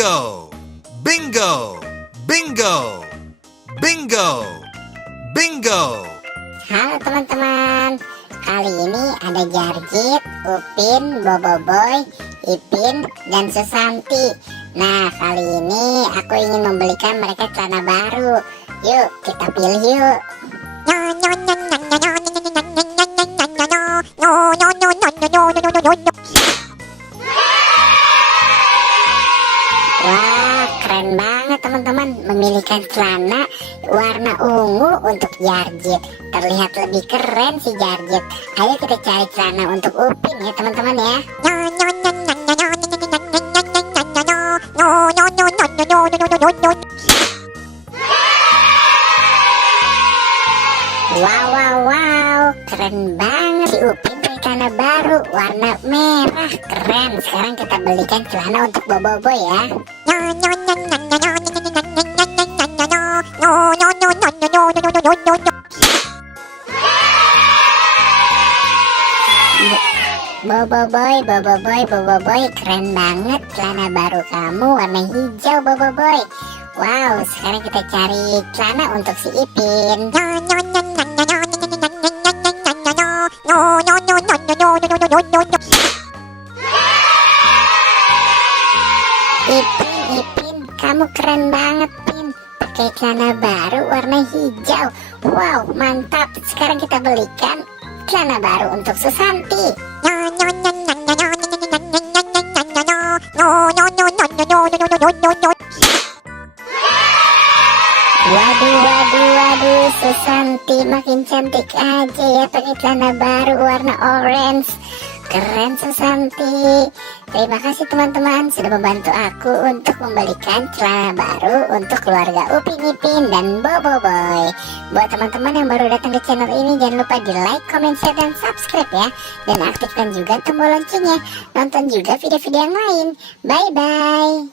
Bingo! Bingo! Bingo! Bingo! Bingo! Halo teman-teman, kali ini ada Jarjit, Upin, Boboiboy, Ipin, dan Susanti. Nah, kali ini aku ingin membelikan mereka celana baru. Yuk, kita pilih yuk. Wah, keren banget teman-teman, memilihkan celana warna ungu untuk Jarjit. Terlihat lebih keren si Jarjit. Ayo kita cari celana untuk Upin ya teman-teman ya. Wow, keren banget si Upin punya celana baru warna merah, keren. Sekarang kita belikan celana untuk Boboiboy ya. Boboiboy, keren banget celana baru kamu warna hijau Boboiboy. Wow, sekarang kita cari celana untuk si Ipin. Ipin, kamu keren banget Pin, pakai celana baru warna hijau. Wow, mantap. Sekarang kita belikan celana baru untuk Susanti. Waduh, Susanti makin cantik aja ya pakai celana baru warna orange. Keren Susanti. Terima kasih teman-teman sudah membantu aku untuk membelikan celana baru untuk keluarga Upin, Ipin, dan Boboiboy. Buat teman-teman yang baru datang ke channel ini, jangan lupa di like, comment, share, dan subscribe ya. Dan aktifkan juga tombol loncengnya. Nonton juga video-video yang lain. Bye-bye.